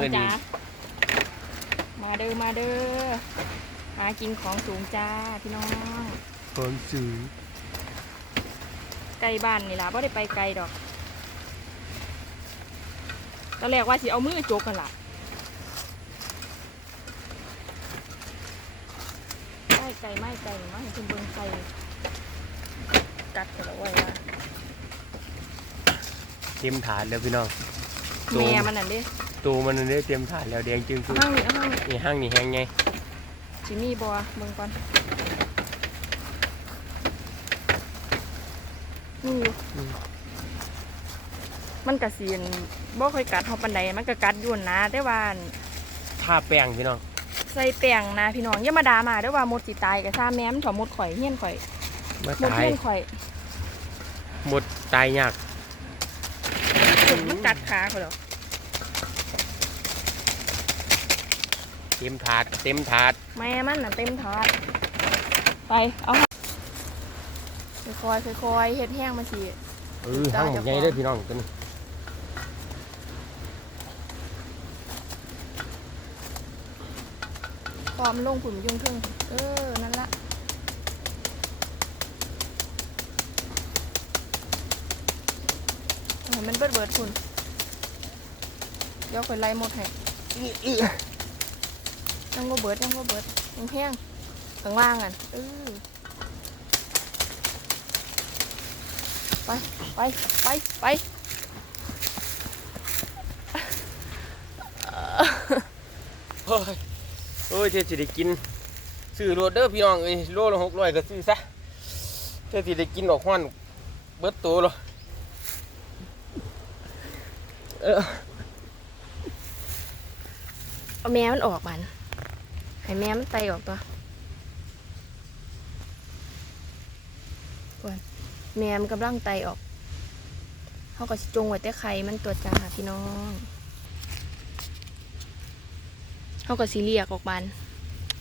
องเมื่อนี้จ๋ามาเด้อมาเด้อหากินของสูงจ้าพี่น้องของสูงไกลบ้านนี่ล่ะไ่ได้ไปไกลดอกตอนแรกว่าสิเอามือจกกันล่ะไม่ไกลไม่ไกลมาให้คุณเบิ่งไกลกัดกันแล้วไว้ว่าเตรียมถาดแล้วพี่น้อง แม่มันนั่นเด้ตัวมันนั่นได้เตรียมถาดแล้วแดงจึงเอาคือห้างนี่เอาห้างนี่นี่ห้างนี่แห้งไงจิมี่บัวเบิ่งก่อนนี่อยู่อืมมันกระสีนบ่ค่อยกัดเฮาปานใดมันก็กัดอยู่นะแต่ว่าท่าแป้งพี่น้องใส่แป้งนะพี่น้องอย่ามาด่ามาเด้อว่าหมดสิตายก็ซ่าแม่มันชอบหมดข่อยเฮียนข่อยมาหมดตายเฮียนข่อยหมดตายยากถึงมันกัดขาข่อยดอ เตรียมถาดเต็มถาดแม่มันน่ะเต็มถาดไปเอาค่อยๆค่อยๆเฮ็ดแห้งมาสิเออห้างหมดไงเลยพี่น้องตัวนี้พอมนลงผุ่มยุ่งเพิ่งเออ นั่นละเอาให้มันเบิดเบิดพุ่นเดี๋ยวข่อยไล่หมดให้ ยังบ่เบิดยังบ่เบิดยังแพงข้างล่างอะเออไปไปไปไปเฮ้ยโอ้ยเท่สิได้กินซื้อโรดเด้อพี่น้องเอ้ยโลละหกร้อยก็ซื้อซะเท่สิได้กินดอกฮ้อนเบิดตัวเลยเออเอาแม่มันออกมัน ให้แม่มันไตออกตัวก่อนแม่มันกำลังไตออกเขาก็สิจงไว้แต่ไข่มันตัวจ้าพี่น้องเขาก็สิเรียกออกมัน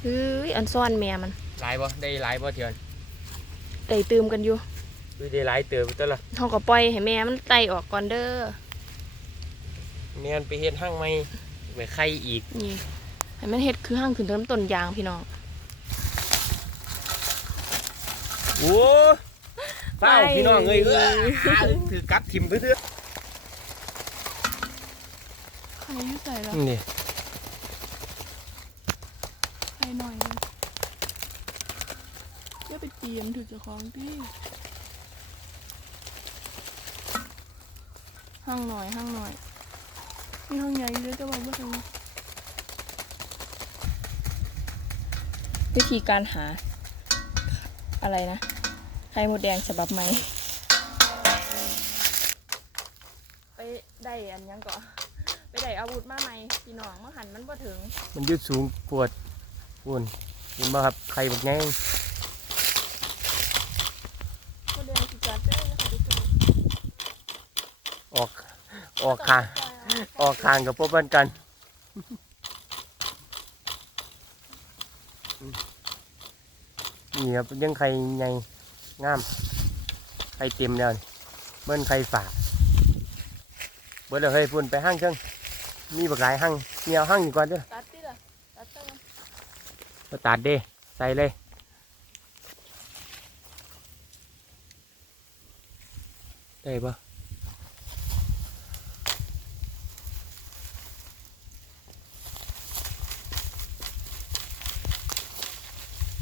เฮ้ยอันซ่อนแม่มันหลายบ่ได้หลายบ่เถื่อนไตตืมกันอยู่อุ้ยได้หลายเติบตัวละเขาก็ปล่อยให้แม่มันไตออกก่อนเด้อแม่นไปเฮ็ดห้างใหม่ไปไข่อีกนี่ ให้มันเฮ็ดคือห้างขึ้นเริ่มต้นยางพี่น้องโอ้เฝ้าไปพี่น้องเอ้ยเออถือกัดทิ่มเพื่อใครยุ่ใส่แล้วนี่ใครหน่อยอย่าไปเตียนถือเจะคล้าของที่ห้างหน่อยห้างหน่อยมีห้างใหญ่เลยแต่ว่าไม่ถึง วิธีการหาอะไรนะ ไข่มดแดงฉบับใหม่ ไปได้อันยังก่อไปได้อาวุธมาใหม่พี่น้องเมื่อหันมันบ่ถึง มันยืดสูงปวดปุ่นเห็นบ่ครับไข่บักแง่งมดแดงสิจัดได้นะคะทุกคนออก ออกคาง ออกคางกับพวกบ้านกัน นี่ครับยังไข่ใหญ่งามไข่เต็มแล้วนี่เบิ้นไข่ฝาเบิ้ลเลยเฮ้ยพุ่นไปห้างเครื่องมีบักหลายห้างมีเอาห้างอยู่ก่อนเด้อตัดติล่ะตัดตะวันมาตัดเด้ใส่เลยได้ปะ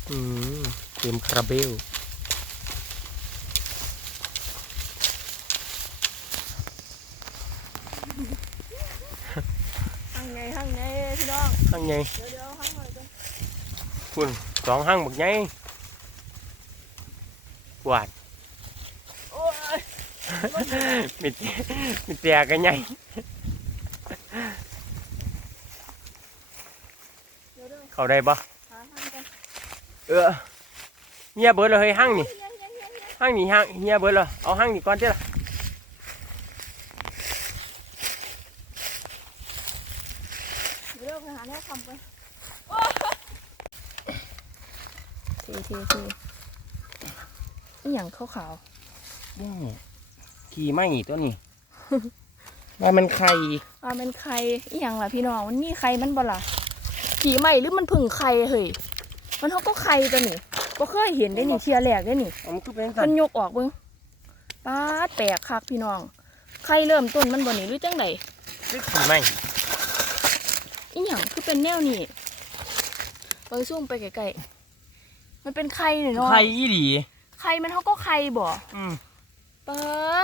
อืม เต็มคาราเบลห้างไงห้างไงพี่น้องห้างไงเดี๋ยวเดี๋ยวห้างหน่อยก่อนคุณสองห้างบักไงหวานโอ้ยมีเตียมีเตียกันไงเดี๋ยวเดี๋ยวเขาได้ปะหาห้างกันเออ เฮียเบิร์ดเลยเฮ้ยห้างนี่เฮียเฮียเฮียเฮียห้างนี่ห้างเฮียเบิร์ดเลยเอาห้างนี่ก่อนเจ้าเดี๋ยวไปหาแนวคำไปเท่เท่เท่นี่อย่างขาวขาวขี่ไม่ตัวนี้ว่ามันไข่ว่ามันไข่อีหยังล่ะพี่น้องมันมีไข่มันบ่ล่ะขี่ใหม่หรือมันผึ่งไข่เฮ้ยมันเขาก็ไข่ตัวนี่ ก็เคยเห็นได้นี่เชียร์แหลกได้นี่เอามันคือเป็นสัมันนยกออกเบิ่งป้าดแปลกคักพี่น้องไข่เริ่มต้นมันบ่นี่หรือจังไดคือขี่ไหมอีหยังคือเป็นแนวนี้เบิ่งซูมไปไกลๆมันเป็นไข่นี่เนาะไข่อีหลีไข่มันเขาก็ไข่บ่อืมป้า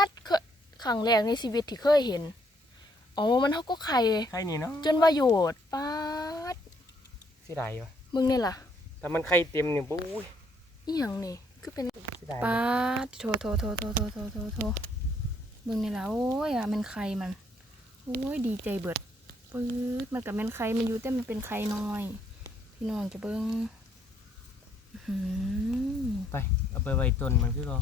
ดเคยครั้งแรกในชีวิตที่เคยเห็นอ๋อมันเขาก็ไข่ไข่นี่เนาะจนว่าโยดป้าดเสียดายวะมึงนี่ล่ะแต่มันไข่เต็มเนี่ยปุ้ย อีหยังนี่คือเป็นเสียดายป้าดโทโทโทโทโทโทโทโทมึงนี่ล่ะโอ้ยอะมันไข่มัน โอ้ยดีใจเบิดปื๊ดมันกับแม่นไข่มันอยู่แต่มันเป็นไข่น้อย พี่น้องจะเบิ้งอื้อหือไปเอาไปไว้ต้นมันคือก็